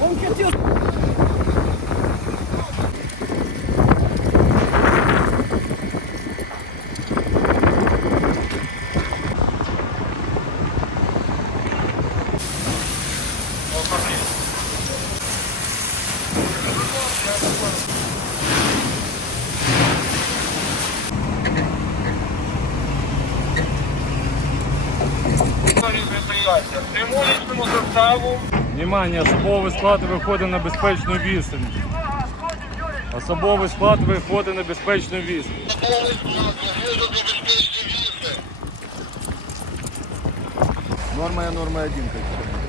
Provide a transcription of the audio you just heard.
Он хотел... Составу. Внимание, особовий склад виходить на безпечну відстань. Особовий склад виходить на безпечну відстань. Норма є норма 1, як